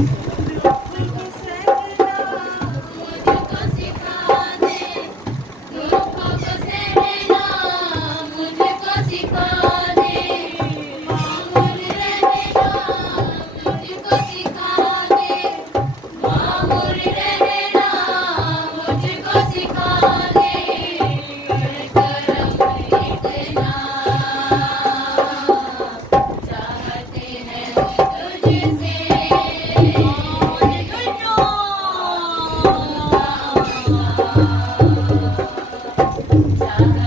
दुख सहना मुझको सिखा दे, दुखों को सहना मुझको सिखा दे, मामूल रहना मुझको सिखा दे, मामूल रहना मुझको सिखा दे, कर करम इतना चाहते हैं तुझसे, चाहते